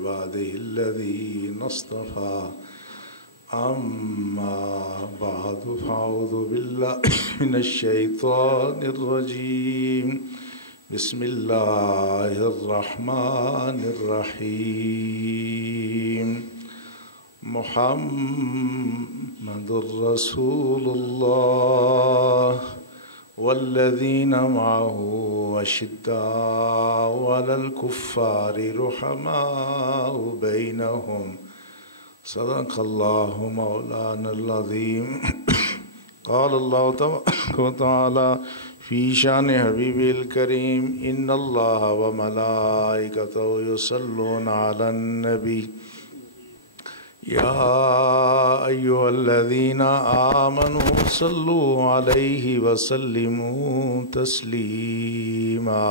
عباده الذين اصطفى أما بعد فأعوذ بالله من الشيطان الرجيم بسم الله الرحمن الرحيم محمد رسول الله والذين معه أشداء على الكفار رحماء بينهم صدق الله مولانا العظيم قال الله تبارك وتعالى في شان حبيبه الكريم إن الله وملائكته يصلون على النبي يا أيها الذين آمنوا صلوا عليه وسلموا تسليما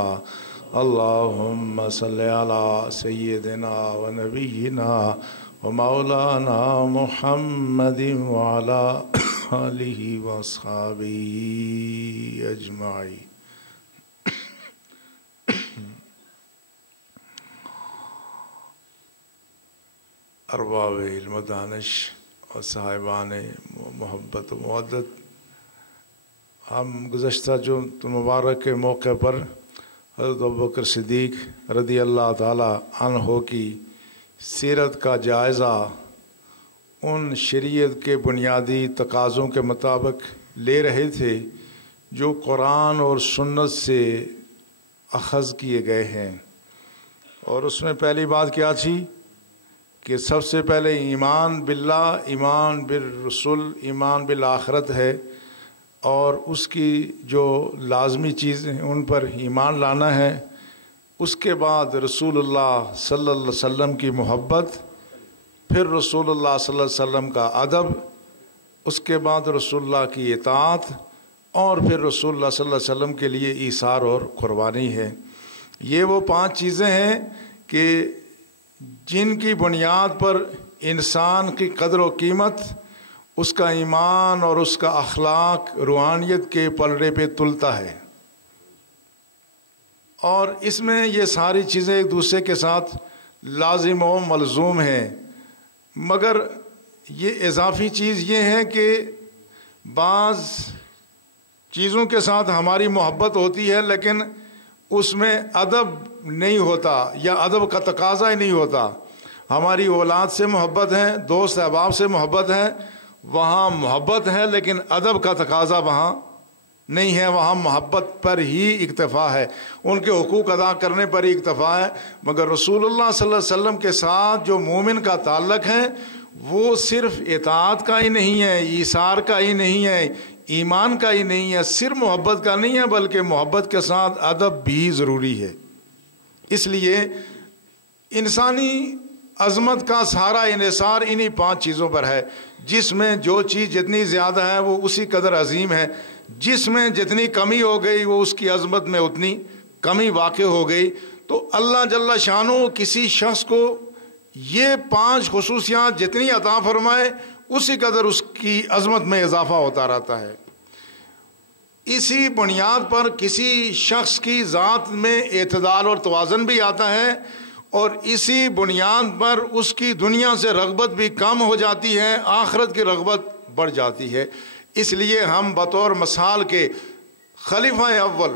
اللهم صل على سيدنا ونبينا ومولانا محمد وعلى آله وأصحابه أجمعين ارباب علم و دانش اور صاحبان محبت و مودت، ہم گزشتہ جو مبارک کے موقع پر حضرت ابوبکر صدیق رضی اللہ تعالی عنہ کی سیرت کا جائزہ ان شریعت کے بنیادی تقاضوں کے مطابق لے رہے تھے جو قرآن اور سنت سے اخذ کیے گئے ہیں، اور اس میں پہلی بات کیا تھی کہ سب سے پہلے ایمان باللہ، ایمان بالرسول، ایمان بالآخرت ہے، اور اس کی جو لازمی چیزیں ان پر ایمان لانا ہے۔ اس کے بعد رسول اللہ صلی اللہ علیہ وسلم کی محبت، پھر رسول اللہ صلی اللہ علیہ وسلم کا ادب، اس کے بعد رسول اللہ کی اطاعت، اور پھر رسول اللہ صلی اللہ علیہ وسلم کے لیے ایثار اور قربانی ہے۔ یہ وہ 5 چیزیں ہیں کہ جن کی بنیاد پر انسان کی قدر و قیمت، اس کا ایمان اور اس کا اخلاق روحانیت کے پلڑے پہ تلتا ہے، اور اس میں یہ ساری چیزیں ایک دوسرے کے ساتھ لازم و ملزوم ہیں، مگر یہ اضافی چیز یہ ہے کہ بعض چیزوں کے ساتھ ہماری محبت ہوتی ہے لیکن اس میں ادب نہیں ہوتا یا ادب کا تقاضا ہی نہیں ہوتا۔ ہماری اولاد سے محبت ہے، دوست احباب سے محبت ہے، وہاں محبت ہے لیکن ادب کا تقاضا وہاں نہیں ہے، وہاں محبت پر ہی اکتفا ہے، ان کے حقوق ادا کرنے پر ہی اکتفا ہے۔ مگر رسول اللہ صلی اللہ علیہ وسلم کے ساتھ جو مومن کا تعلق ہے وہ صرف اطاعت کا ہی نہیں ہے، ایثار کا ہی نہیں ہے، ایمان کا ہی نہیں ہے، صرف محبت کا نہیں ہے، بلکہ محبت کے ساتھ ادب بھی ضروری ہے۔ اس لیے انسانی عظمت کا سارا انحصار انہی 5 چیزوں پر ہے۔ جس میں جو چیز جتنی زیادہ ہے وہ اسی قدر عظیم ہے، جس میں جتنی کمی ہو گئی وہ اس کی عظمت میں اتنی کمی واقع ہو گئی۔ تو اللہ جل شانہ کسی شخص کو یہ 5 خصوصیات جتنی عطا فرمائے اسی قدر اس کی عظمت میں اضافہ ہوتا رہتا ہے۔ اسی بنیاد پر کسی شخص کی ذات میں اعتدال اور توازن بھی آتا ہے، اور اسی بنیاد پر اس کی دنیا سے رغبت بھی کم ہو جاتی ہے، آخرت کی رغبت بڑھ جاتی ہے۔ اس لیے ہم بطور مثال کے خلیفہ اول،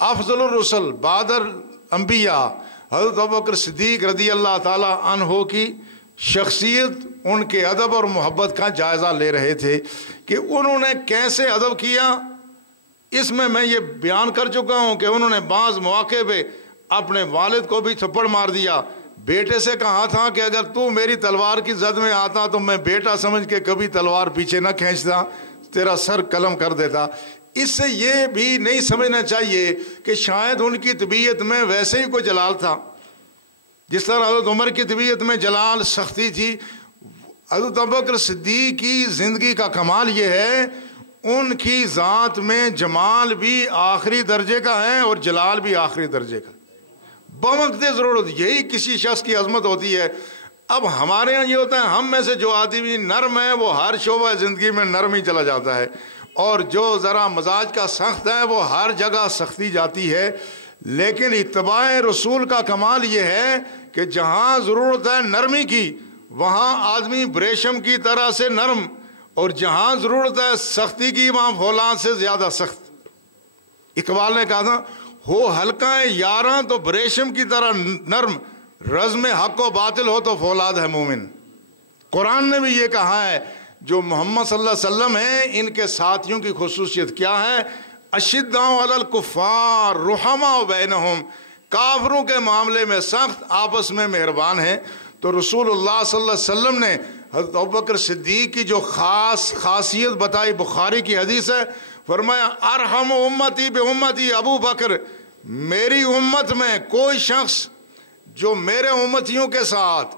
افضل الرسل بعد الانبیاء حضرت ابوبکر صدیق رضی اللہ تعالی عنہ کی شخصیت، ان کے ادب اور محبت کا جائزہ لے رہے تھے کہ انہوں نے کیسے ادب کیا۔ اس میں یہ بیان کر چکا ہوں کہ انہوں نے بعض مواقع پہ اپنے والد کو بھی تھپڑ مار دیا، بیٹے سے کہا تھا کہ اگر تو میری تلوار کی زد میں آتا تو میں بیٹا سمجھ کے کبھی تلوار پیچھے نہ کھینچتا، تیرا سر قلم کر دیتا۔ اس سے یہ بھی نہیں سمجھنا چاہیے کہ شاید ان کی طبیعت میں ویسے ہی کوئی جلال تھا، جس طرح حضرت عمر کی طبیعت میں جلال سختی تھی۔ حضرت ابوبکر صدیق کی زندگی کا کمال یہ ہے ان کی ذات میں جمال بھی آخری درجے کا ہے اور جلال بھی آخری درجے کا، بوقت ضرورت یہی کسی شخص کی عظمت ہوتی ہے۔ اب ہمارے ہاں یہ ہوتا ہے ہم میں سے جو آدمی نرم ہے وہ ہر شعبہ زندگی میں نرم ہی چلا جاتا ہے، اور جو ذرا مزاج کا سخت ہے وہ ہر جگہ سختی جاتی ہے۔ لیکن اتباع رسول کا کمال یہ ہے کہ جہاں ضرورت ہے نرمی کی وہاں آدمی بریشم کی طرح سے نرم، اور جہاں ضرورت ہے سختی کی وہاں فولاد سے زیادہ سخت۔ اقبال نے کہا تھا ہو ہلکا یاراں تو بریشم کی طرح نرم، رزم حق و باطل ہو تو فولاد ہے مومن۔ قرآن نے بھی یہ کہا ہے جو محمد صلی اللہ علیہ وسلم ہیں ان کے ساتھیوں کی خصوصیت کیا ہے؟ اشداء علی الکفار رحماء بینہم، کافروں کے معاملے میں سخت، آپس میں مہربان ہیں۔ تو رسول اللہ صلی اللہ علیہ وسلم نے حضرت ابوبکر صدیق کی جو خاصیت بتائی، بخاری کی حدیث ہے، فرمایا ارحم امتی بے امتی ابو بکر، میری امت میں کوئی شخص جو میرے امتیوں کے ساتھ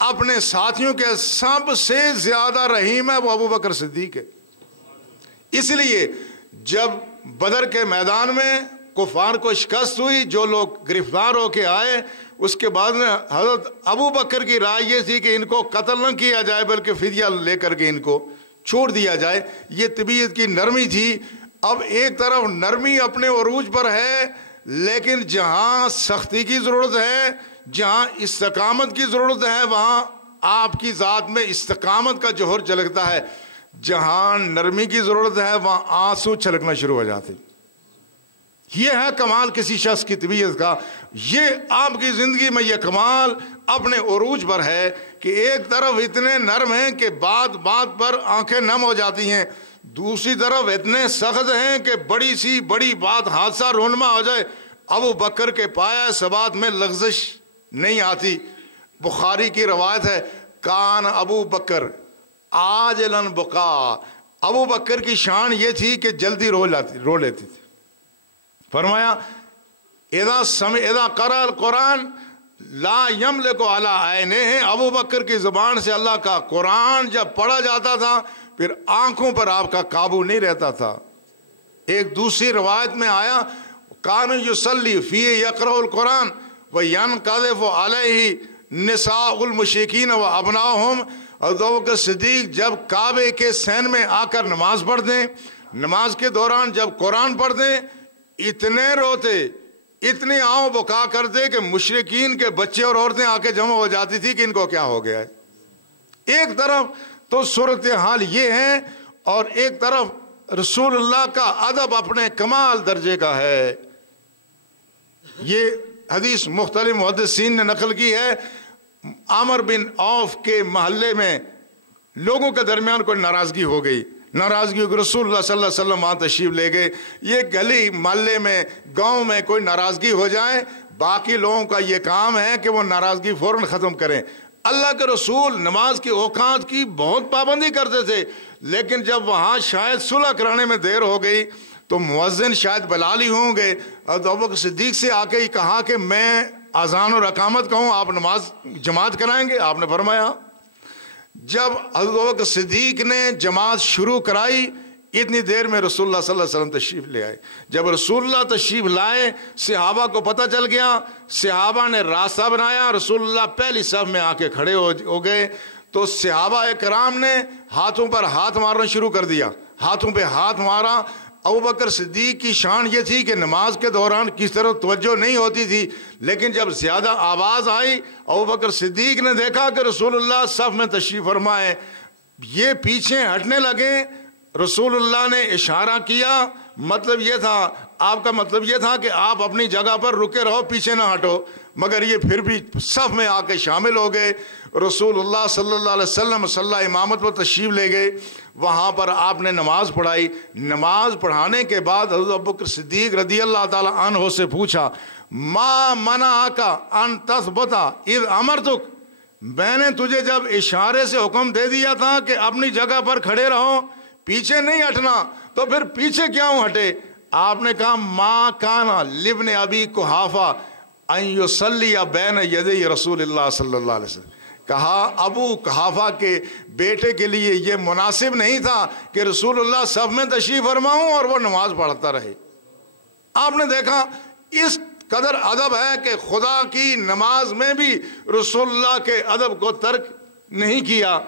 اپنے ساتھیوں کے سب سے زیادہ رحیم ہے وہ ابو بکر صدیق ہے۔ اس لیے جب بدر کے میدان میں کفار کو شکست ہوئی، جو لوگ گرفتار ہو کے آئے، اس کے بعد میں حضرت ابو بکر کی رائے یہ تھی کہ ان کو قتل نہ کیا جائے بلکہ فدیہ لے کر کے ان کو چھوڑ دیا جائے۔ یہ طبیعت کی نرمی تھی۔ اب ایک طرف نرمی اپنے عروج پر ہے، لیکن جہاں سختی کی ضرورت ہے، جہاں استقامت کی ضرورت ہے، وہاں آپ کی ذات میں استقامت کا جوہر جھلکتا ہے۔ جہاں نرمی کی ضرورت ہے وہاں آنسو چھلکنا شروع ہو جاتے۔ یہ ہے کمال کسی شخص کی طبیعت کا۔ یہ آپ کی زندگی میں یہ کمال اپنے عروج پر ہے کہ ایک طرف اتنے نرم ہیں کہ بات بات پر آنکھیں نم ہو جاتی ہیں، دوسری طرف اتنے سخت ہیں کہ بڑی سی بڑی بات حادثہ رونما ہو جائے ابو بکر کے پایا ثبات میں لغزش نہیں آتی۔ بخاری کی روایت ہے کان ابو بکر عاجلاً بقا، ابو بکر کی شان یہ تھی کہ جلدی رو لیتی تھی۔ فرمایا اذا قرأ القرآن لا یملک علی عینیہ، ابو بکر کی زبان سے اللہ کا قرآن جب پڑھا جاتا تھا پھر آنکھوں پر آپ کا قابو نہیں رہتا تھا۔ ایک دوسری روایت میں آیا کان یصلی فی یقرأ القرآن وینقذف علیہ نساء المشرکین وابناؤہم، حضرت ابوبکر صدیق جب کعبے کے سین میں آ کر نماز پڑھ دیں، نماز کے دوران جب قرآن پڑھ دیں، اتنے روتے، اتنی آؤں بکا کرتے کہ مشرکین کے بچے اور عورتیں آ کے جمع ہو جاتی تھی کہ ان کو کیا ہو گیا ہے۔ ایک طرف تو صورتحال یہ ہے اور ایک طرف رسول اللہ کا ادب اپنے کمال درجے کا ہے۔ یہ حدیث مختلف محدثین نے نقل کی ہے۔ عامر بن عوف کے محلے میں لوگوں کے درمیان کوئی ناراضگی ہو گئی، ناراضگی ہو گئی، رسول اللہ صلی اللہ علیہ وسلم وہاں تشریف لے گئے۔ یہ گلی محلے میں گاؤں میں کوئی ناراضگی ہو جائے، باقی لوگوں کا یہ کام ہے کہ وہ ناراضگی فوراً ختم کریں۔ اللہ کے رسول نماز کے اوقات کی بہت پابندی کرتے تھے، لیکن جب وہاں شاید صلح کرانے میں دیر ہو گئی تو مؤذن شاید بلال ہی ہوں گے، حضرت ابوبکر صدیق سے آ کے ہی کہا کہ میں اذان اور اقامت کہوں، آپ نماز جماعت کرائیں گے؟ آپ نے فرمایا۔ جب حضرت ابوبکر صدیق نے جماعت شروع کرائی اتنی دیر میں رسول اللہ صلی اللہ علیہ وسلم تشریف لے آئے۔ جب رسول اللہ تشریف لائے صحابہ کو پتہ چل گیا، صحابہ نے راستہ بنایا، رسول اللہ پہلی صف میں آ کے کھڑے ہو گئے تو صحابہ کرام نے ہاتھوں پر ہاتھ مارنا شروع کر دیا، ہاتھوں پہ ہاتھ مارا۔ ابوبکر صدیق کی شان یہ تھی کہ نماز کے دوران کس طرح توجہ نہیں ہوتی تھی، لیکن جب زیادہ آواز آئی ابوبکر صدیق نے دیکھا کہ رسول اللہ صف میں تشریف فرمائے، یہ پیچھے ہٹنے لگے۔ رسول اللہ نے اشارہ کیا، مطلب یہ تھا، آپ کا مطلب یہ تھا کہ آپ اپنی جگہ پر رکے رہو، پیچھے نہ ہٹو، مگر یہ پھر بھی صف میں آ کے شامل ہو گئے۔ رسول اللہ صلی اللہ علیہ وسلم صلی امامت پر تشریف لے گئے، وہاں پر آپ نے نماز پڑھائی۔ نماز پڑھانے کے بعد حضرت ابوبکر صدیق رضی اللہ تعالی عنہ سے پوچھا ما منعک ان تثبت اذ امرتک، میں نے تجھے جب اشارے سے حکم دے دیا تھا کہ اپنی جگہ پر کھڑے رہو، پیچھے نہیں ہٹنا، تو پھر پیچھے کیوں ہٹے؟ آپ نے کہا ما کانا لابن ابی قحافہ ان یصلی بین یدی رسول اللہ صلی اللہ علیہ وسلم، کہا ابو قحافہ کے بیٹے کے لیے یہ مناسب نہیں تھا کہ رسول اللہ صف میں تشریف فرماؤں اور وہ نماز پڑھتا رہے۔ آپ نے دیکھا اس قدر ادب ہے کہ خدا کی نماز میں بھی رسول اللہ کے ادب کو ترک نہیں کیا۔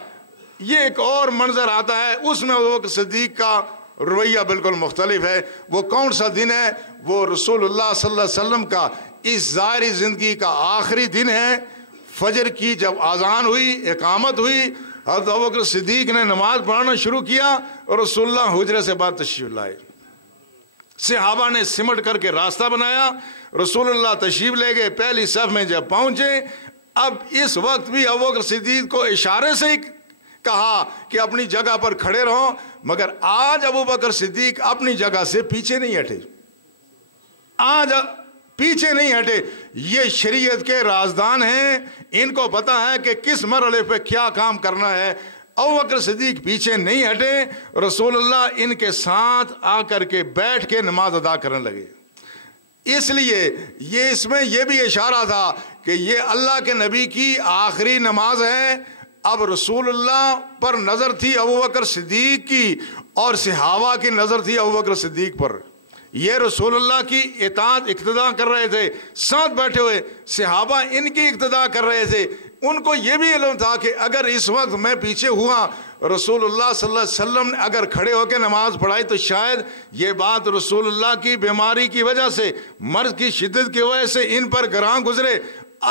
یہ ایک اور منظر آتا ہے، اس میں ابوبکر صدیق کا رویہ بالکل مختلف ہے۔ وہ کون سا دن ہے؟ وہ رسول اللہ صلی اللہ علیہ وسلم کا اس ظاہری زندگی کا آخری دن ہے۔ فجر کی جب اذان ہوئی، اقامت ہوئی، حضرت ابوبکر صدیق نے نماز پڑھنا شروع کیا اور رسول اللہ حجرے سے باہر تشریف لائے۔ صحابہ نے سمٹ کر کے راستہ بنایا، رسول اللہ تشریف لے گئے، پہلی صف میں جب پہنچے، اب اس وقت بھی ابوبکر صدیق کو اشارے سے ہی کہا کہ اپنی جگہ پر کھڑے رہو، مگر آج ابوبکر صدیق اپنی جگہ سے پیچھے نہیں ہٹے، آج پیچھے نہیں ہٹے۔ یہ شریعت کے رازدان ہیں، ان کو پتا ہے کہ کس مرحلے پہ کیا کام کرنا ہے۔ ابوبکر صدیق پیچھے نہیں ہٹے، رسول اللہ ان کے ساتھ آ کر کے بیٹھ کے نماز ادا کرنے لگے۔ اس لیے یہ اس میں یہ بھی اشارہ تھا کہ یہ اللہ کے نبی کی آخری نماز ہے۔ اب رسول اللہ پر نظر تھی ابوبکر صدیق کی، اور صحابہ کی نظر تھی ابوبکر صدیق پر۔ یہ رسول اللہ کی اطاعت اقتداء کر رہے تھے، ساتھ بیٹھے ہوئے صحابہ ان کی اقتداء کر رہے تھے۔ ان کو یہ بھی علم تھا کہ اگر اس وقت میں پیچھے ہوا، رسول اللہ صلی اللہ علیہ وسلم نے اگر کھڑے ہو کے نماز پڑھائی تو شاید یہ بات رسول اللہ کی بیماری کی وجہ سے، مرض کی شدت کی وجہ سے ان پر گراں گزرے۔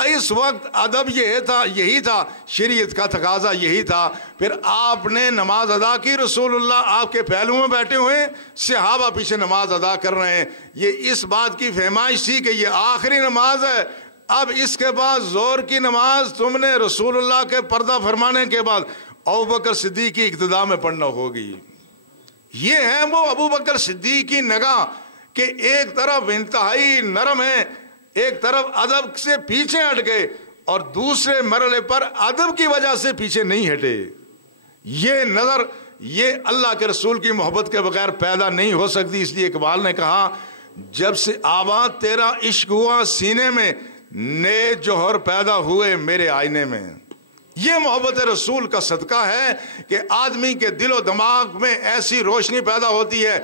اس وقت ادب یہی تھا، شریعت کا تقاضا یہی تھا۔ پھر آپ نے نماز ادا کی، رسول اللہ آپ کے پہلو میں بیٹھے ہوئے، صحابہ پیچھے نماز ادا کر رہے ہیں۔ یہ اس بات کی فہمائش تھی کہ یہ آخری نماز ہے، اب اس کے بعد زور کی نماز تم نے رسول اللہ کے پردہ فرمانے کے بعد ابوبکر صدیق کی اقتداء میں پڑھنا ہوگی۔ یہ ہے وہ ابوبکر صدیق کی نگاہ کہ ایک طرف انتہائی نرم ہے، ایک طرف ادب سے پیچھے ہٹ گئے، اور دوسرے مرحلے پر ادب کی وجہ سے پیچھے نہیں ہٹے۔ یہ نظر یہ اللہ کے رسول کی محبت کے بغیر پیدا نہیں ہو سکتی۔ اس لیے اقبال نے کہا، جب سے آباد تیرا عشق ہوا سینے میں، نئے جوہر پیدا ہوئے میرے آئینے میں۔ یہ محبت رسول کا صدقہ ہے کہ آدمی کے دل و دماغ میں ایسی روشنی پیدا ہوتی ہے،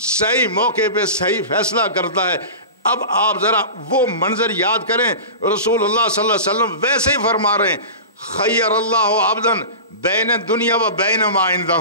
صحیح موقع پہ صحیح فیصلہ کرتا ہے۔ اب آپ ذرا وہ منظر یاد کریں، رسول اللہ صلی اللہ علیہ وسلم ویسے ہی فرما رہے ہیں، خیر اللہ عبدن بین الدنیا و بین ما عندہ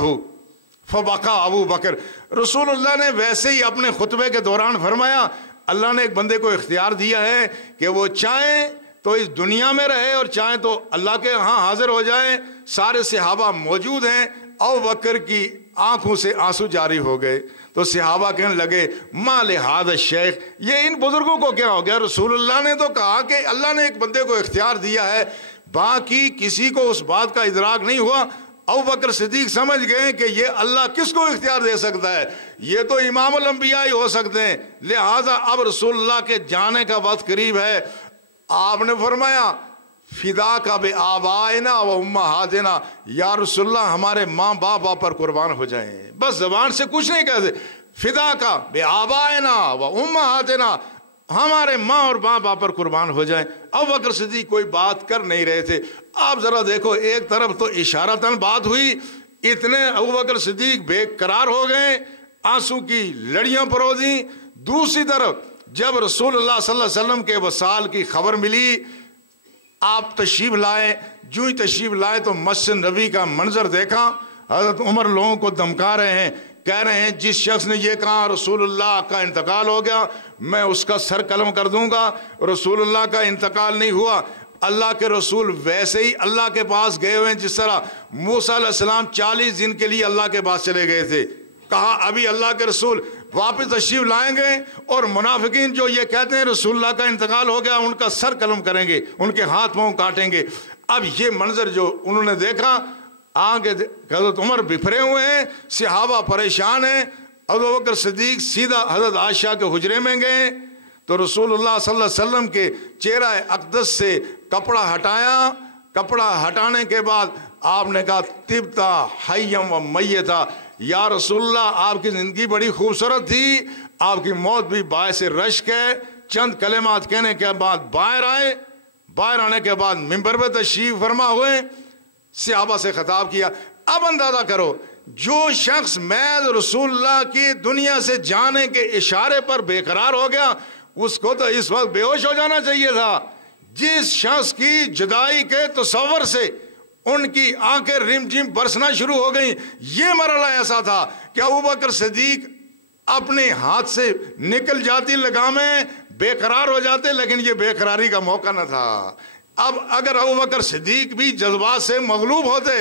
فبقا ابو بکر۔ رسول اللہ نے ویسے ہی اپنے خطبے کے دوران فرمایا، اللہ نے ایک بندے کو اختیار دیا ہے کہ وہ چاہیں تو اس دنیا میں رہے اور چاہیں تو اللہ کے ہاں حاضر ہو جائے۔ سارے صحابہ موجود ہیں، ابو بکر کی آنکھوں سے آنسو جاری ہو گئے، تو صحابہ کہنے لگے، ما لہذا الشیخ، یہ ان بزرگوں کو کیا ہو گیا؟ رسول اللہ نے تو کہا کہ اللہ نے ایک بندے کو اختیار دیا ہے، باقی کسی کو اس بات کا ادراک نہیں ہوا۔ ابو بکر صدیق سمجھ گئے کہ یہ اللہ کس کو اختیار دے سکتا ہے، یہ تو امام الانبیاء ہی ہو سکتے ہیں، لہذا اب رسول اللہ کے جانے کا وقت قریب ہے۔ آپ نے فرمایا، فدا کا بے آبائنا و امہاتنا، یا رسول اللہ ہمارے ماں باپ پر قربان ہو جائیں۔ بس زبان سے کچھ نہیں کہتے، فدا کا بے آبائنا و امہاتنا، ہمارے ماں اور باپ پر قربان ہو جائیں۔ ابو بکر صدیق کوئی بات کر نہیں رہے تھے۔ آپ ذرا دیکھو، ایک طرف تو اشارتاً بات ہوئی، اتنے ابو بکر صدیق بے قرار ہو گئے، آنسو کی لڑیاں پرو دیں۔ دوسری طرف جب رسول اللہ صلی اللہ علیہ وسلم کے وصال کی خبر ملی، آپ تشریف لائے، جو ہی تشریف لائے تو مسجد نبی کا منظر دیکھا، حضرت عمر لوگوں کو دمکا رہے ہیں، کہہ رہے ہیں جس شخص نے یہ کہا رسول اللہ کا انتقال ہو گیا، میں اس کا سر قلم کر دوں گا۔ رسول اللہ کا انتقال نہیں ہوا، اللہ کے رسول ویسے ہی اللہ کے پاس گئے ہوئے ہیں، جس طرح موسیٰ علیہ السلام 40 دن کے لیے اللہ کے پاس چلے گئے تھے۔ کہا ابھی اللہ کے رسول واپس تشریف لائیں گے، اور منافقین جو یہ کہتے ہیں رسول اللہ کا انتقال ہو گیا، ان کا سر قلم کریں گے، ان کے ہاتھ پاؤں کاٹیں گے۔ اب یہ منظر جو انہوں نے دیکھا، آگے حضرت عمر بفرے ہوئے ہیں، صحابہ پریشان ہیں۔ ابو بکر صدیق سیدھا حضرت عائشہ کے حجرے میں گئے تو رسول اللہ صلی اللہ علیہ وسلم کے چہرہ اقدس سے کپڑا ہٹایا۔ کپڑا ہٹانے کے بعد آپ نے کہا، طبتا حیم و میتا، یا رسول اللہ آپ کی زندگی بڑی خوبصورت تھی، آپ کی موت بھی باعث رشک ہے۔ چند کلمات کہنے کے بعد باہر آئے، باہر آنے کے بعد منبر پہ تشریف فرما ہوئے، صحابہ سے خطاب کیا، اب اندازہ کرو، جو شخص محض رسول اللہ کی دنیا سے جانے کے اشارے پر بے قرار ہو گیا، اس کو تو اس وقت بے ہوش ہو جانا چاہیے تھا۔ جس شخص کی جدائی کے تصور سے ان کی آنکھیں رم جم برسنا شروع ہو گئیں. یہ مرحلہ ایسا تھا کہ ابوبکر صدیق اپنے ہاتھ سے نکل جاتی لگامیں، بے قرار ہو جاتے، لیکن یہ بے قراری کا موقع نہ تھا. اب اگر ابوبکر صدیق بھی جذبات سے مغلوب ہوتے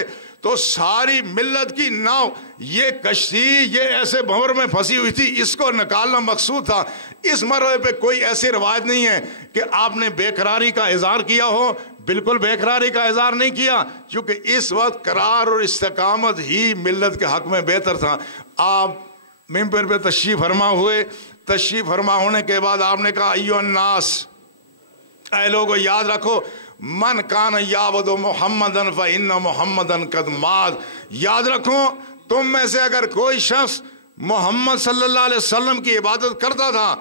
تو ساری ملت کی ناؤ، یہ کشتی یہ ایسے بھنور میں پھنسی ہوئی تھی، اس کو نکالنا مقصود تھا. اس مرحلے پہ کوئی ایسی روایت نہیں ہے کہ آپ نے بے قراری کا اظہار کیا ہو. بالکل بے قراری کا اظہار نہیں کیا، کیونکہ اس وقت قرار اور استقامت ہی ملت کے حق میں بہتر تھا. آپ ممبر پہ تشریف فرما ہوئے. تشریف فرما ہونے کے بعد آپ نے کہا ایھا الناس، اے لوگو یاد رکھو، من کان یعبد محمدن فإن محمدن قد مات. یاد رکھو تم میں سے اگر کوئی شخص محمد صلی اللہ علیہ وسلم کی عبادت کرتا تھا،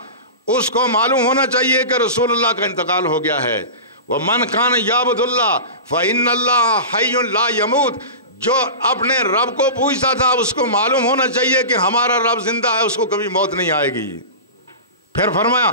اس کو معلوم ہونا چاہیے کہ رسول اللہ کا انتقال ہو گیا ہے. ومن کان یعبد اللہ فإن اللہ حی لا یموت. جو اپنے رب کو پوچھتا تھا اس کو معلوم ہونا چاہیے کہ ہمارا رب زندہ ہے، اس کو کبھی موت نہیں آئے گی. پھر فرمایا،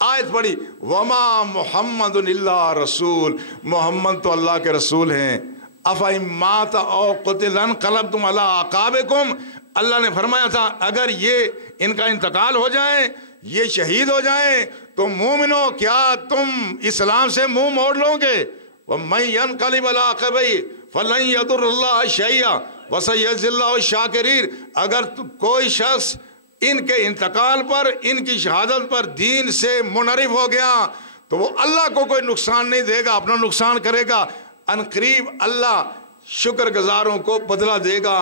آیت پڑھی، وما محمد الا رسول، محمد تو اللہ کے رسول ہیں. افإن مات او قتل انقلبتم علی اعقابکم. اللہ نے فرمایا تھا اگر یہ ان کا انتقال ہو جائے، یہ شہید ہو جائیں، تو مومنو کیا تم اسلام سے منہ موڑ لو گے؟ وَمَن يَنْقَلِبْ عَلَىٰ عَقِبَيْهِ فَلَن يَضُرَّ اللَّهَ شَيْئًا وَسَيَجْزِي اللَّهُ الشَّاكِرِينَ. اگر کوئی شخص ان کے انتقال پر، ان کی شہادت پر دین سے منحرف ہو گیا تو وہ اللہ کو کوئی نقصان نہیں دے گا، اپنا نقصان کرے گا. ان قریب اللہ شکر گزاروں کو بدلہ دے گا.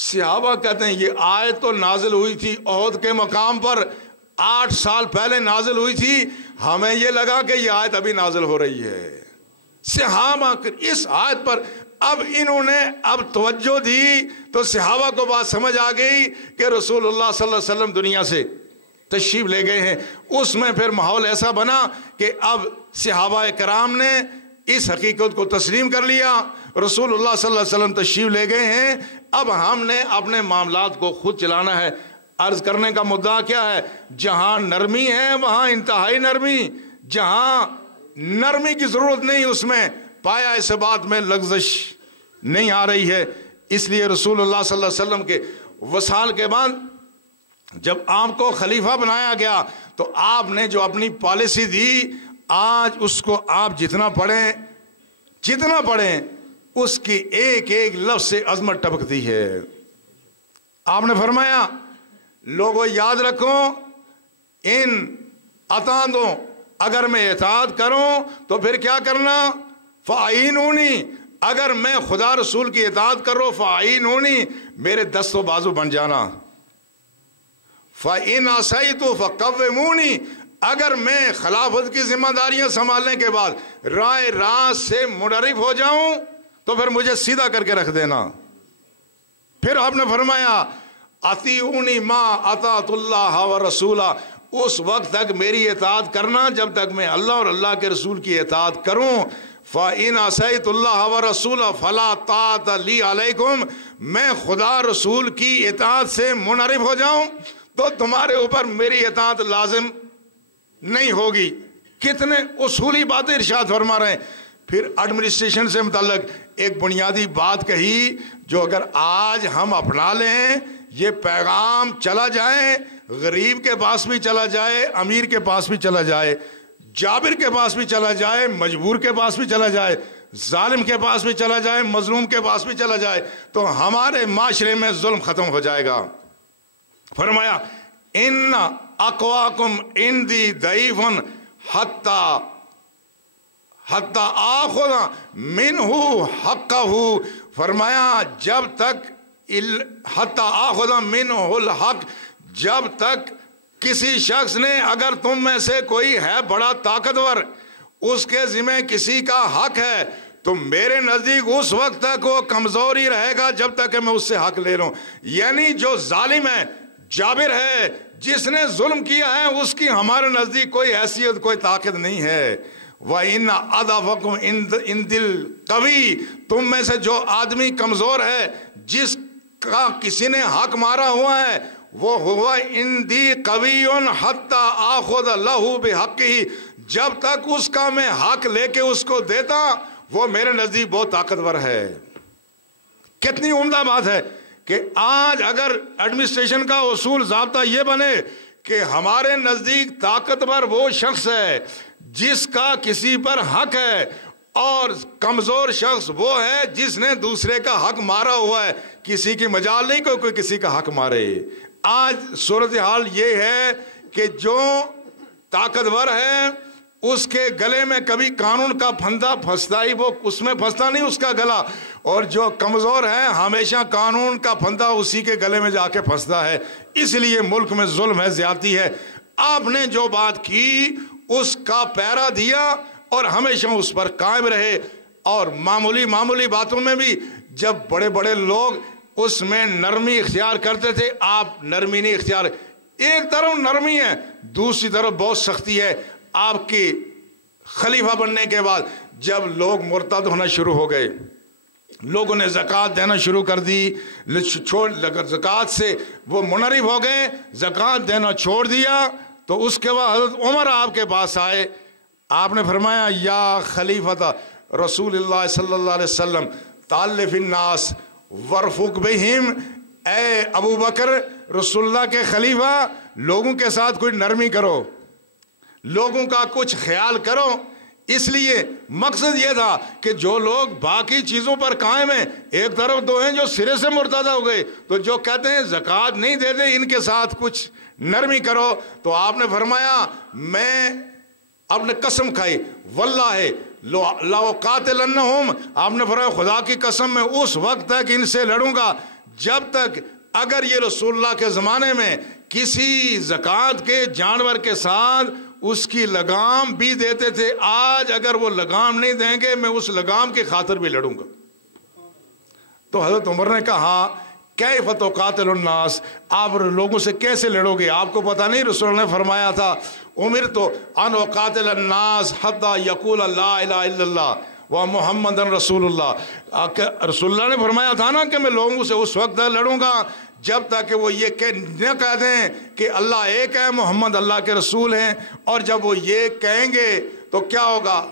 صحابہ کہتے ہیں یہ آیت تو نازل ہوئی تھی احد کے مقام پر، 8 سال پہلے نازل ہوئی تھی، ہمیں یہ لگا کہ یہ آیت ابھی نازل ہو رہی ہے. صحابہ اس آیت پر اب انہوں نے اب توجہ دی تو صحابہ کو بات سمجھ آ گئی کہ رسول اللہ صلی اللہ علیہ وسلم دنیا سے تشریف لے گئے ہیں. اس میں پھر ماحول ایسا بنا کہ اب صحابہ کرام نے اس حقیقت کو تسلیم کر لیا، رسول اللہ صلی اللہ علیہ وسلم تشریف لے گئے ہیں، اب ہم نے اپنے معاملات کو خود چلانا ہے. عرض کرنے کا مدعا کیا ہے؟ جہاں نرمی ہے وہاں انتہائی نرمی، جہاں نرمی کی ضرورت نہیں اس میں پایا اس بات میں لغزش نہیں آ رہی ہے. اس لیے رسول اللہ صلی اللہ علیہ وسلم کے وصال کے بعد جب آپ کو خلیفہ بنایا گیا تو آپ نے جو اپنی پالیسی دی، آج اس کو آپ جتنا پڑھیں اس کی ایک ایک لفظ سے عظمت ٹپکتی ہے. آپ نے فرمایا لوگوں یاد رکھو ان اطاعتوں، اگر میں اطاعت کروں تو پھر کیا کرنا؟ فَأَعِينُونِي، اگر میں خدا رسول کی اطاعت کرو فَأَعِينُونِي، میرے دست و بازو بن جانا. فَإِنْ عَصَيْتُ فَقَوِّمُونِي، اگر میں خلافت کی ذمہ داریاں سنبھالنے کے بعد رائے راست سے منحرف ہو جاؤں تو پھر مجھے سیدھا کر کے رکھ دینا. پھر آپ نے فرمایا اطیعونی ما اطاعت اللہ ورسولہ، اس وقت تک میری اطاعت کرنا جب تک میں اللہ اور اللہ کے رسول کی اطاعت کروں. فَإِنْ عَصَيْتُ اللَّهَ وَرَسُولَهُ فَلَا طَاعَةَ لِي عَلَيْكُمْ، میں خدا رسول کی اطاعت سے منحرف ہو جاؤں تو تمہارے اوپر میری اطاعت لازم نہیں ہوگی. کتنے اصولی باتیں ارشاد فرما رہے ہیں. پھر ایڈمنسٹریشن سے متعلق ایک بنیادی بات کہی جو اگر آج ہم اپنا لیں، یہ پیغام چلا جائے، غریب کے پاس بھی چلا جائے، امیر کے پاس بھی چلا جائے، جابر کے پاس بھی چلا جائے، مجبور کے پاس بھی چلا جائے، ظالم کے پاس بھی چلا جائے، مظلوم کے پاس بھی چلا جائے، تو ہمارے معاشرے میں ظلم ختم ہو جائے گا. فرمایا ان اقواکم عندی ضعیف حتی آخذ منہ حقہ. فرمایا جب تک حتی آخذ منہ الحق، جب تک کسی شخص نے، اگر تم میں سے کوئی ہے بڑا طاقتور، اس کے ذمہ کسی کا حق ہے تو میرے نزدیک اس وقت تک وہ کمزور ہی رہے گا جب تک کہ میں اس سے حق لے لوں. یعنی جو ظالم ہے، جابر ہے، جس نے ظلم کیا ہے، اس کی ہمارے نزدیک کوئی حیثیت، کوئی طاقت نہیں ہے. وَإِنَّ أَضْعَفَكُمْ عِنْدِ الْقَوِيِّ، تم میں سے جو آدمی کمزور ہے، جس کا کسی نے حق مارا ہوا ہے، وہ ہوا عندی قوی حتی آخذ لہ بحقہ، جب تک اس کا میں حق لے کے اس کو دیتا وہ میرے نزدیک بہت طاقتور ہے۔ کتنی عمدہ بات ہے کہ آج اگر ایڈمنسٹریشن کا اصول ضابطہ یہ بنے کہ ہمارے نزدیک طاقتور وہ شخص ہے جس کا کسی پر حق ہے، اور کمزور شخص وہ ہے جس نے دوسرے کا حق مارا ہوا ہے، کسی کی مجال نہیں کوئی کسی کا حق مارے۔ آج صورتحال یہ ہے کہ جو طاقتور ہے اس کے گلے میں کبھی قانون کا پھندا پھنستا ہی، وہ اس میں پھنستا نہیں اس کا گلا، اور جو کمزور ہے ہمیشہ قانون کا پھندا اسی کے گلے میں جا کے پھنستا ہے۔ اس لیے ملک میں ظلم ہے، زیادتی ہے۔ آپ نے جو بات کی اس کا پیرا دیا اور ہمیشہ اس پر قائم رہے، اور معمولی باتوں میں بھی جب بڑے بڑے لوگ اس میں نرمی اختیار کرتے تھے، آپ نرمی نہیں اختیار، ایک طرف نرمی ہے دوسری طرف بہت سختی ہے۔ آپ کی خلیفہ بننے کے بعد جب لوگ مرتد ہونا شروع ہو گئے، لوگوں نے زکوٰۃ دینا شروع کر دی، زکوٰۃ سے وہ منحرف ہو گئے، زکوٰۃ دینا چھوڑ دیا، تو اس کے بعد حضرت عمر آپ کے پاس آئے، آپ نے فرمایا یا خلیفۃ رسول اللہ صلی اللہ علیہ وسلم تالف الناس ورفق بہم، اے ابو بکر رسول اللہ کے خلیفہ، لوگوں کے ساتھ کوئی نرمی کرو، لوگوں کا کچھ خیال کرو۔ اس لیے مقصد یہ تھا کہ جو لوگ باقی چیزوں پر قائم ہیں، ایک طرف تو ہیں جو سرے سے مرتد ہو گئے، تو جو کہتے ہیں زکوٰۃ نہیں دیتے ان کے ساتھ کچھ نرمی کرو۔ تو آپ نے فرمایا میں آپ نے قسم کھائی واللہ لو قاتلنہم، آپ نے فرمایا خدا کی قسم میں اس وقت تک ان سے لڑوں گا جب تک اگر یہ رسول اللہ کے زمانے میں کسی زکوٰۃ کے جانور کے ساتھ اس کی لگام بھی دیتے تھے، آج اگر وہ لگام نہیں دیں گے میں اس لگام کی خاطر بھی لڑوں گا۔ تو حضرت عمر نے کہا کیف تقاتل الناس، آپ لوگوں سے کیسے لڑو گے؟ آپ کو پتہ نہیں رسول اللہ نے فرمایا تھا امرت ان اقاتل الناس حتی یقول لا الہ الا اللہ و محمد رسول اللہ۔ رسول اللہ نے فرمایا تھا نا کہ میں لوگوں سے اس وقت لڑوں گا جب تک کہ وہ یہ نہ کہہ دیں کہ اللہ ایک ہے، محمد اللہ کے رسول ہیں، اور جب وہ یہ کہیں گے تو کیا ہوگا؟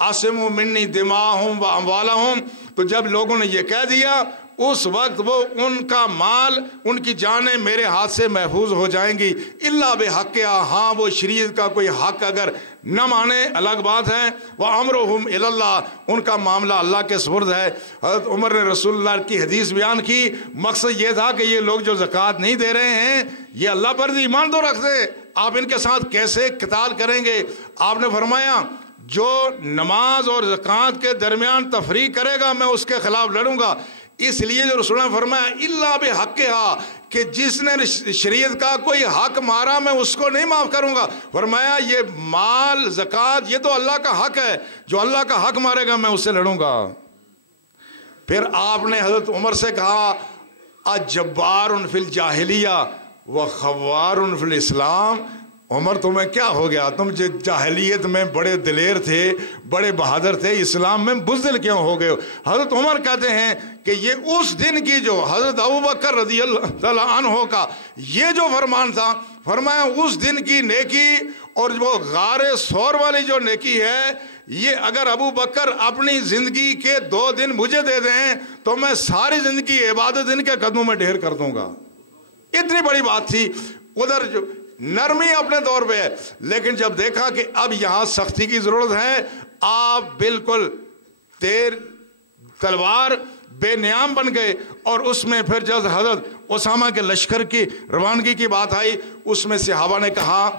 عاصم منی دماءہم و اموالہم، تو جب لوگوں نے یہ کہہ دیا اس وقت وہ ان کا مال ان کی جانیں میرے ہاتھ سے محفوظ ہو جائیں گی، الا بحقھا، ہاں وہ شریعت کا کوئی حق اگر نہ مانے الگ بات ہے، وامرہم الی اللہ، ان کا معاملہ اللہ کے سپرد ہے۔ حضرت عمر نے رسول اللہ کی حدیث بیان کی، مقصد یہ تھا کہ یہ لوگ جو زکوٰۃ نہیں دے رہے ہیں یہ اللہ پر ایمان تو رکھتے، آپ ان کے ساتھ کیسے قتال کریں گے؟ آپ نے فرمایا جو نماز اور زکوٰۃ کے درمیان تفریق کرے گا میں اس کے خلاف لڑوں گا۔ اس لیے جو رسول اللہ نے فرمایا الا بحقھا، کہ جس نے شریعت کا کوئی حق مارا میں اس کو نہیں معاف کروں گا۔ فرمایا یہ مال زکوٰۃ یہ تو اللہ کا حق ہے، جو اللہ کا حق مارے گا میں اس سے لڑوں گا۔ پھر آپ نے حضرت عمر سے کہا اجبار فی الجاہلیہ و خوار فی الاسلام، عمر تمہیں کیا ہو گیا؟ تم جاہلیت میں بڑے دلیر تھے، بڑے بہادر تھے، اسلام میں بزدل کیوں ہو گئے ہو؟ حضرت عمر کہتے ہیں کہ یہ اس دن کی جو حضرت ابوبکر رضی اللہ تعالیٰ عنہ کا یہ جو فرمان تھا، فرمایا اس دن کی نیکی اور وہ غار ثور والی جو نیکی ہے، یہ اگر ابو بکر اپنی زندگی کے 2 دن مجھے دے دیں تو میں ساری زندگی عبادت ان کے قدموں میں ڈھیر کر دوں گا۔ اتنی بڑی بات تھی۔ ادھر جو نرمی اپنے دور پہ ہے، لیکن جب دیکھا کہ اب یہاں سختی کی ضرورت ہے، آپ بالکل تیر تلوار بے نیام بن گئے، اور اس میں پھر جب حضرت اسامہ کے لشکر کی روانگی کی بات آئی، اس میں صحابہ نے کہا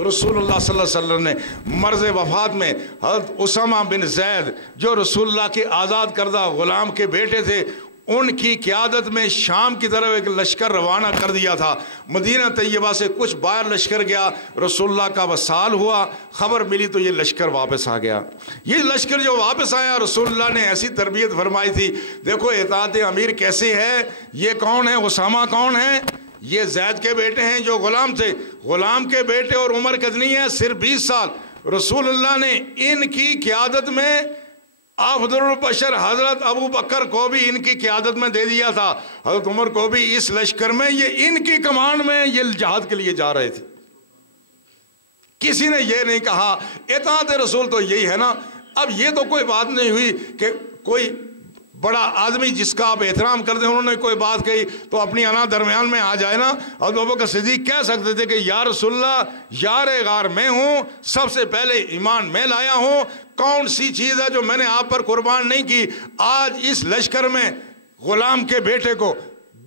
رسول اللہ صلی اللہ علیہ وسلم نے مرض وفات میں حضرت اسامہ بن زید جو رسول اللہ کے آزاد کردہ غلام کے بیٹے تھے، ان کی قیادت میں شام کی طرف ایک لشکر روانہ کر دیا تھا۔ مدینہ طیبہ سے کچھ باہر لشکر گیا، رسول اللہ کا وصال ہوا، خبر ملی تو یہ لشکر واپس آ گیا۔ یہ لشکر جو واپس آیا، رسول اللہ نے ایسی تربیت فرمائی تھی، دیکھو اطاعت امیر کیسے ہے۔ یہ کون ہے؟ اسامہ کون ہے؟ یہ زید کے بیٹے ہیں جو غلام تھے، غلام کے بیٹے، اور عمر کتنی ہے؟ صرف 20 سال۔ رسول اللہ نے ان کی قیادت میں افضل البشر حضرت ابو بکر کو بھی ان کی قیادت میں دے دیا تھا، حضرت عمر کو بھی اس لشکر میں، یہ ان کی کمانڈ میں یہ جہاد کے لیے جا رہے تھے۔ کسی نے یہ نہیں کہا اطاعت رسول تو یہی ہے نا، اب یہ تو کوئی بات نہیں ہوئی کہ کوئی بڑا آدمی جس کا آپ احترام کرتے ہیں انہوں نے کوئی بات کہی تو اپنی انا درمیان میں آ جائے نا. اور ابوبکر صدیق کہہ سکتے تھے کہ یا رسول اللہ یار غار میں ہوں, سب سے پہلے ایمان میں لایا ہوں, کون سی چیز ہے جو میں نے آپ پر قربان نہیں کی. آج اس لشکر میں غلام کے بیٹے کو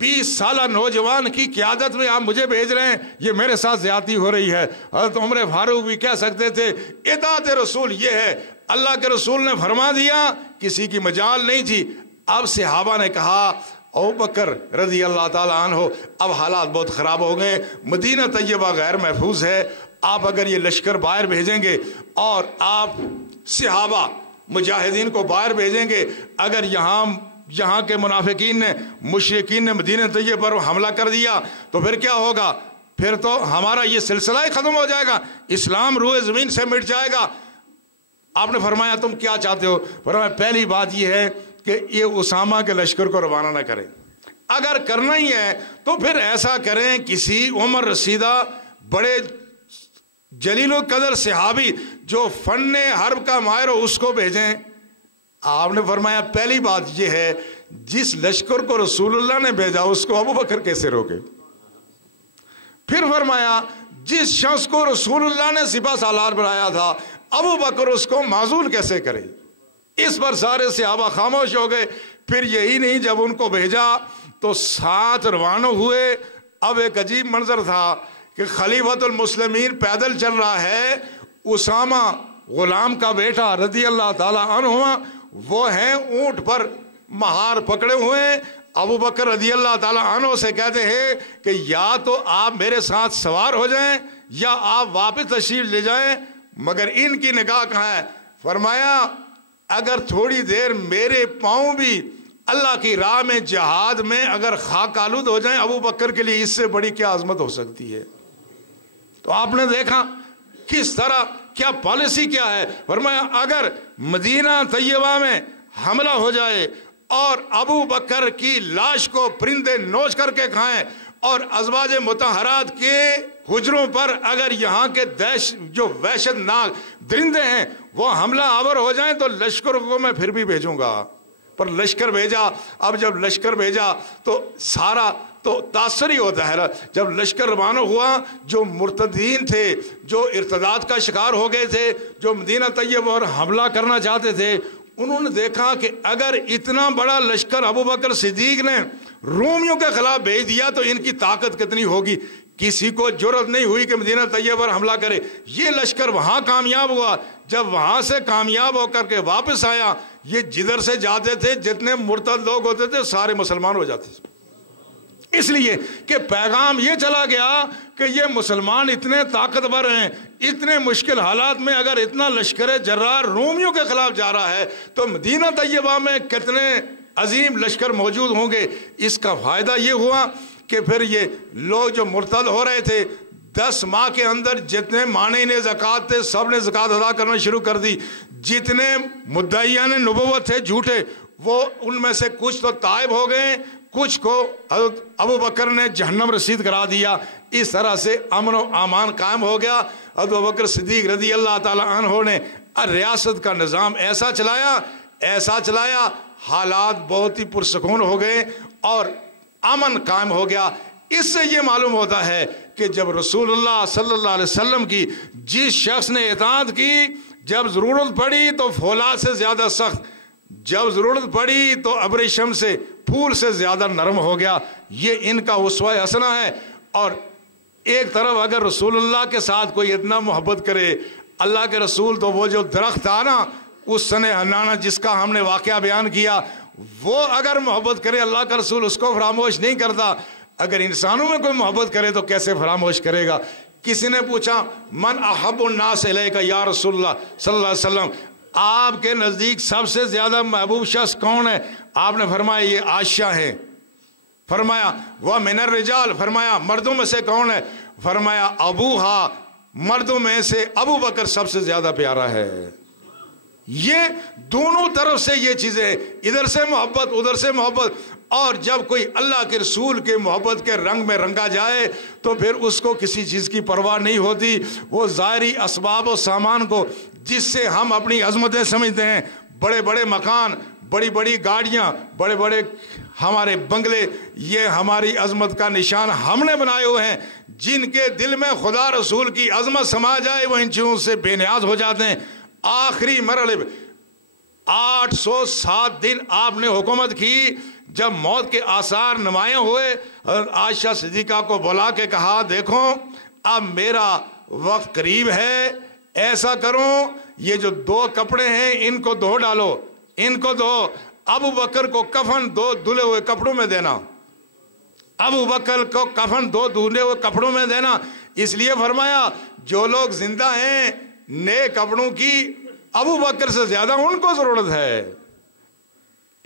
20 سالہ نوجوان کی قیادت میں آپ مجھے بھیج رہے ہیں, یہ میرے ساتھ زیادتی ہو رہی ہے. حضرت عمر فاروق بھی کہہ سکتے تھے اطاعت رسول یہ ہے, اللہ کے رسول نے فرما دیا, کسی کی مجال نہیں تھی. اب صحابہ نے کہا ابوبکر رضی اللہ تعالیٰ عنہ اب حالات بہت خراب ہو گئے, مدینہ طیبہ غیر محفوظ ہے, آپ اگر یہ لشکر باہر بھیجیں گے اور آپ صحابہ مجاہدین کو باہر بھیجیں گے, اگر یہاں کے منافقین نے مشرکین نے مدینہ طیبہ پر حملہ کر دیا تو پھر کیا ہوگا؟ پھر تو ہمارا یہ سلسلہ ہی ختم ہو جائے گا, اسلام روئے زمین سے مٹ جائے گا. آپ نے فرمایا تم کیا چاہتے ہو؟ فرمایا پہلی بات یہ ہے کہ یہ اسامہ کے لشکر کو روانہ نہ کریں, اگر کرنا ہی ہے تو پھر ایسا کریں کسی عمر رسیدہ بڑے جلیل القدر صحابی جو فن حرب کا ماہر ہو اس کو بھیجیں. آپ نے فرمایا پہلی بات یہ ہے جس لشکر کو رسول اللہ نے بھیجا اس کو ابوبکر کیسے روکے؟ پھر فرمایا جس شخص کو رسول اللہ نے سپہ سالار بنایا تھا ابوبکر اس کو معزول کیسے کرے؟ اس پر سارے صحابہ خاموش ہو گئے. پھر یہی نہیں, جب ان کو بھیجا تو ساتھ روانہ ہوئے. اب ایک عجیب منظر تھا کہ خلیفۃ المسلمین پیدل چل رہا ہے, اسامہ غلام کا بیٹا رضی اللہ تعالیٰ عنہ وہ ہیں اونٹ پر مہار پکڑے ہوئے. ابوبکر رضی اللہ تعالیٰ عنہ سے کہتے ہیں کہ یا تو آپ میرے ساتھ سوار ہو جائیں یا آپ واپس تشریف لے جائیں, مگر ان کی نگاہ کہاں ہے؟ فرمایا اگر تھوڑی دیر میرے پاؤں بھی اللہ کی راہ میں جہاد میں اگر خاک آلود ہو جائیں, ابوبکر کے لیے اس سے بڑی کیا عظمت ہو سکتی ہے. تو آپ نے دیکھا کس طرح کیا پالیسی کیا ہے. فرمایا اگر مدینہ طیبہ میں حملہ ہو جائے اور ابوبکر کی لاش کو پرندے نوچ کر کے کھائیں اور ازواج مطہرات کے حجروں پر اگر یہاں کے جو وحشت ناک درندے ہیں وہ حملہ آور ہو جائیں تو لشکر کو میں پھر بھی بھیجوں گا. پر لشکر بھیجا. اب جب لشکر بھیجا تو سارا تو تاثر ہی ہوتا ہے. جب لشکر روانہ ہوا, جو مرتدین تھے, جو ارتداد کا شکار ہو گئے تھے, جو مدینہ طیبہ اور حملہ کرنا چاہتے تھے, انہوں نے دیکھا کہ اگر اتنا بڑا لشکر ابوبکر صدیق نے رومیوں کے خلاف بھیج دیا تو ان کی طاقت کتنی ہوگی. کسی کو جرأت نہیں ہوئی کہ مدینہ طیبہ پر حملہ کرے. یہ لشکر وہاں کامیاب ہوا. جب وہاں سے کامیاب ہو کر کے واپس آیا, یہ جدھر سے جاتے تھے جتنے مرتد لوگ ہوتے تھے سارے مسلمان ہو جاتے تھے. اس لیے کہ پیغام یہ چلا گیا کہ یہ مسلمان اتنے طاقتور ہیں, اتنے مشکل حالات میں اگر اتنا لشکر جرار رومیوں کے خلاف جا رہا ہے تو مدینہ طیبہ میں کتنے عظیم لشکر موجود ہوں گے. اس کا فائدہ یہ ہوا کہ پھر یہ لوگ جو مرتد ہو رہے تھے 10 ماہ کے اندر جتنے مانعین زکوٰۃ تھے سب نے زکوٰۃ ادا کرنا شروع کر دی. جتنے مدعیان نبوت تھے جھوٹے وہ ان میں سے کچھ تو تائب ہو گئے, کچھ کو حضرت ابوبکر نے جہنم رسید کرا دیا. اس طرح سے امن و امان قائم ہو گیا. حضرت ابوبکر صدیق رضی اللہ تعالیٰ عنہ نے ریاست کا نظام ایسا چلایا حالات بہت ہی پرسکون ہو گئے اور امن قائم ہو گیا. اس سے یہ معلوم ہوتا ہے کہ جب رسول اللہ صلی اللہ علیہ وسلم کی جس شخص نے اطاعت کی, جب ضرورت پڑی تو فولاد سے زیادہ سخت, جب ضرورت پڑی تو ابریشم سے پھول سے زیادہ نرم ہو گیا. یہ ان کا اسوہ حسنہ ہے. اور ایک طرف اگر رسول اللہ کے ساتھ کوئی اتنا محبت کرے, اللہ کے رسول تو وہ جو درخت تھا نا اس سن حنانہ جس کا ہم نے واقعہ بیان کیا, وہ اگر محبت کرے اللہ کا رسول اس کو فراموش نہیں کرتا. اگر انسانوں میں کوئی محبت کرے تو کیسے فراموش کرے گا. کسی نے پوچھا من احب الناس الیک یا رسول اللہ صلی اللہ علیہ وسلم, آپ کے نزدیک سب سے زیادہ محبوب شخص کون ہے؟ آپ نے فرمایا یہ عائشہ ہے. فرمایا وہ من الرجال, فرمایا مردوں میں سے کون ہے؟ فرمایا ابوہا, مردوں میں سے ابو بکر سب سے زیادہ پیارا ہے. یہ دونوں طرف سے یہ چیزیں، ادھر سے محبت ادھر سے محبت. اور جب کوئی اللہ کے رسول کے محبت کے رنگ میں رنگا جائے تو پھر اس کو کسی چیز کی پرواہ نہیں ہوتی. وہ ظاہری اسباب و سامان کو جس سے ہم اپنی عظمتیں سمجھتے ہیں، بڑے بڑے مکان، بڑی بڑی گاڑیاں، بڑے بڑے ہمارے بنگلے، یہ ہماری عظمت کا نشان ہم نے بنائے ہوئے ہیں. جن کے دل میں خدا رسول کی عظمت سما جائے وہ ان چیزوں سے بے نیاز ہو جاتے ہیں. آخری مرحلے 807 دن آپ نے حکومت کی. جب موت کے آثار نمایاں ہوئے، حضرت عائشہ صدیقہ کو بلا کے کہا دیکھو اب میرا وقت قریب ہے، ایسا کرو یہ جو 2 کپڑے ہیں ان کو دھو ڈالو، ان کو دھو. ابو بکر کو کفن 2 دھلے ہوئے کپڑوں میں دینا، ابو بکر کو کفن 2 دھلے ہوئے کپڑوں میں دینا. اس لیے فرمایا جو لوگ زندہ ہیں نئے کپڑوں کی ابو بکر سے زیادہ ان کو ضرورت ہے.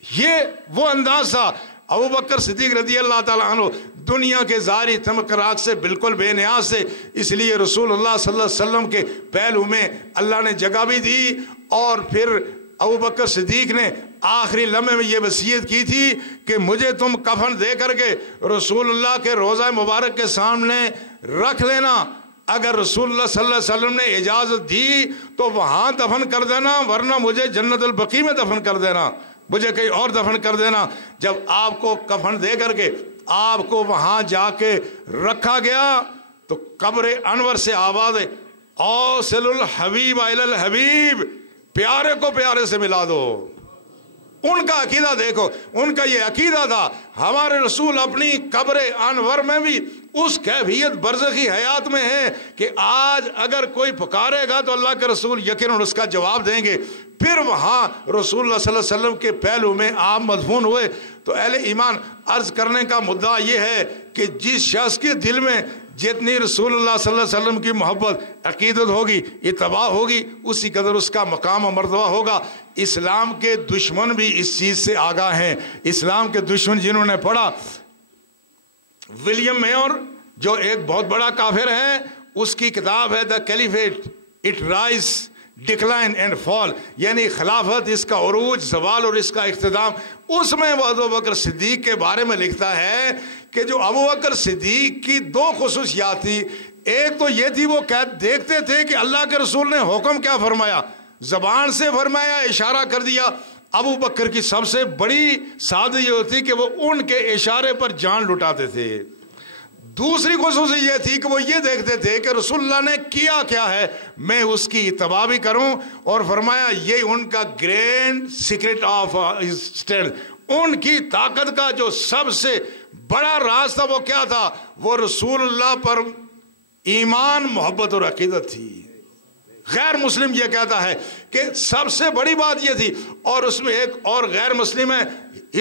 یہ وہ انداز تھا. ابو بکر صدیق رضی اللہ تعالیٰ عنہ دنیا کے ظاہری تمکرات سے بالکل بے نیاز تھے. اس لیے رسول اللہ صلی اللہ علیہ وسلم کے پہلو میں اللہ نے جگہ بھی دی. اور پھر ابو بکر صدیق نے آخری لمحے میں یہ وصیت کی تھی کہ مجھے تم کفن دے کر کے رسول اللہ کے روضہ مبارک کے سامنے رکھ لینا. اگر رسول اللہ صلی اللہ علیہ وسلم نے اجازت دی تو وہاں دفن کر دینا، ورنہ مجھے جنت البقیع میں دفن کر دینا، مجھے کہیں اور دفن کر دینا. جب آپ کو کفن دے کر کے آپ کو وہاں جا کے رکھا گیا تو قبر انور سے آواز ہے اوصل الحبیب الی الحبیب، پیارے کو پیارے سے ملا دو. ان کا عقیدہ دیکھو، ان کا یہ عقیدہ تھا ہمارے رسول اپنی قبر انور میں بھی اس کیفیت برزخی حیات میں ہے کہ آج اگر کوئی پکارے گا تو اللہ کے رسول یقیناً اس کا جواب دیں گے. پھر وہاں رسول اللہ صلی اللہ علیہ وسلم کے پہلو میں آپ مدفون ہوئے. تو اہل ایمان عرض کرنے کا مدعا یہ ہے کہ جس شخص کے دل میں جتنی رسول اللہ صلی اللہ علیہ وسلم کی محبت عقیدت ہوگی، اتباع ہوگی، اسی قدر اس کا مقام و مرتبہ ہوگا. اسلام کے دشمن بھی اس چیز سے آگاہ ہیں. اسلام کے دشمن جنہوں نے پڑھا، ولیم میور جو ایک بہت بڑا کافر ہے، اس کی کتاب ہے the caliphate, it rise decline and fall, یعنی خلافت، اس کا عروج، زوال اور اس کا اختتام. اس میں وہ ابو بکر صدیق کے بارے میں لکھتا ہے کہ جو ابو بکر صدیق کی 2 خصوصیات تھی. ایک تو یہ تھی وہ دیکھتے تھے کہ اللہ کے رسول نے حکم کیا فرمایا، زبان سے فرمایا، اشارہ کر دیا. ابو بکر کی سب سے بڑی سعادت یہ ہوتی کہ وہ ان کے اشارے پر جان لٹاتے تھے. دوسری خصوصی یہ تھی کہ وہ یہ دیکھتے تھے کہ رسول اللہ نے کیا کیا ہے، میں اس کی اتباع بھی کروں. اور فرمایا یہ ان کا گرینڈ سیکرٹ آف اسٹرینتھ، ان کی طاقت کا جو سب سے بڑا راز تھا وہ کیا تھا، وہ رسول اللہ پر ایمان، محبت اور عقیدت تھی. غیر مسلم یہ کہتا ہے کہ سب سے بڑی بات یہ تھی. اور اس میں ایک اور غیر مسلم ہے،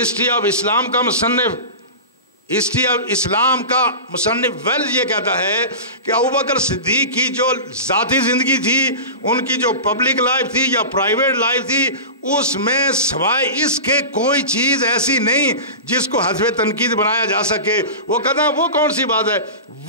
ہسٹری آف اسلام کا مصنف، ہسٹری آف اسلام کا مصنف ویلز یہ کہتا ہے کہ ابوبکر صدیق کی جو ذاتی زندگی تھی، ان کی جو پبلک لائف تھی یا پرائیویٹ لائف تھی، اس میں سوائے اس کے کوئی چیز ایسی نہیں جس کو حذف تنقید بنایا جا سکے. وہ کہتا ہے وہ کون سی بات ہے،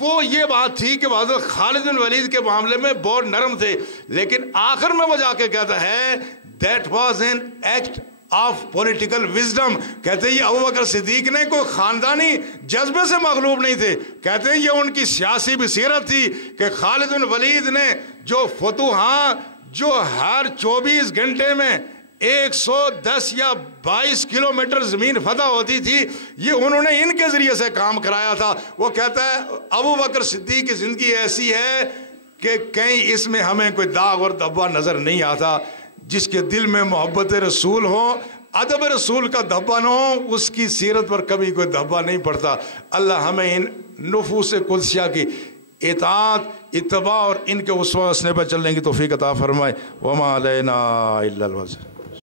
وہ یہ بات تھی کہ وہ حضرت خالد بن ولید کے معاملے میں بہت نرم تھے. لیکن آخر میں وہ جا کے کہتا ہے that was an act of political wisdom. کہتے ہیں یہ ابوبکر صدیق نے کوئی خاندانی جذبے سے مغلوب نہیں تھے، کہتے ہیں یہ ان کی سیاسی بصیرت تھی کہ خالد بن ولید نے جو فتوحات جو ہر 24 گھنٹے میں 110 یا 22 کلومیٹر زمین فتح ہوتی تھی، یہ انہوں نے ان کے ذریعے سے کام کرایا تھا. وہ کہتا ہے ابوبکر صدیق کی زندگی ایسی ہے کہ کہیں اس میں ہمیں کوئی داغ اور دھبا نظر نہیں آتا. جس کے دل میں محبت رسول ہو، ادب رسول کا دھبا نہ ہو، اس کی سیرت پر کبھی کوئی دھبا نہیں پڑتا. اللہ ہمیں ان نفوس قدسیہ کی اطاعت، اتباع اور ان کے اسوہ حسنہ پر چلنے کی توفیق عطا فرمائے. وما علینا الا البلاغ.